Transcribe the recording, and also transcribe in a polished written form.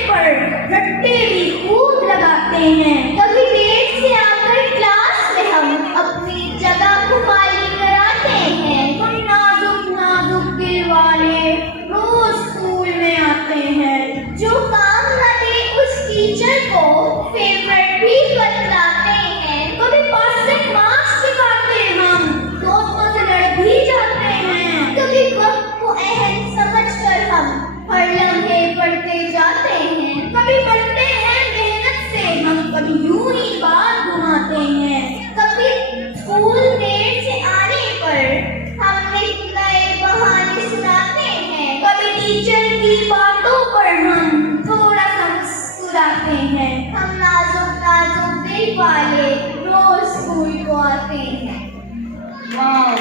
पर रट्टे भी खूब लगाते हैं। कभी लेट से आकर क्लास में हम अपनी जगह को खाली कराते हैं। हम नाजुक नाजुक दिल वाले रोज स्कूल में आते हैं। जो काम न दे उस टीचर को फेवरेट भी बतलाते हैं। कभी पास से मार्क्स दिखाते हम, दोस्तों से लड़ भी जाते हैं। कभी वक्त को अहम समझकर हम हर लम्हे पढ़ते जाते हैं। कभी पढ़ते हैं मेहनत से हम, कभी यूं ही बात घुमाते हैं। कभी स्कूल देर से आने पर हमने नए बहाने सुनाते हैं। कभी टीचर की बातों पर हम थोड़ा सा मुस्कुराते हैं। हम नाजुक नाजुक दिल वाले रोज स्कूल को आते हैं। वाह।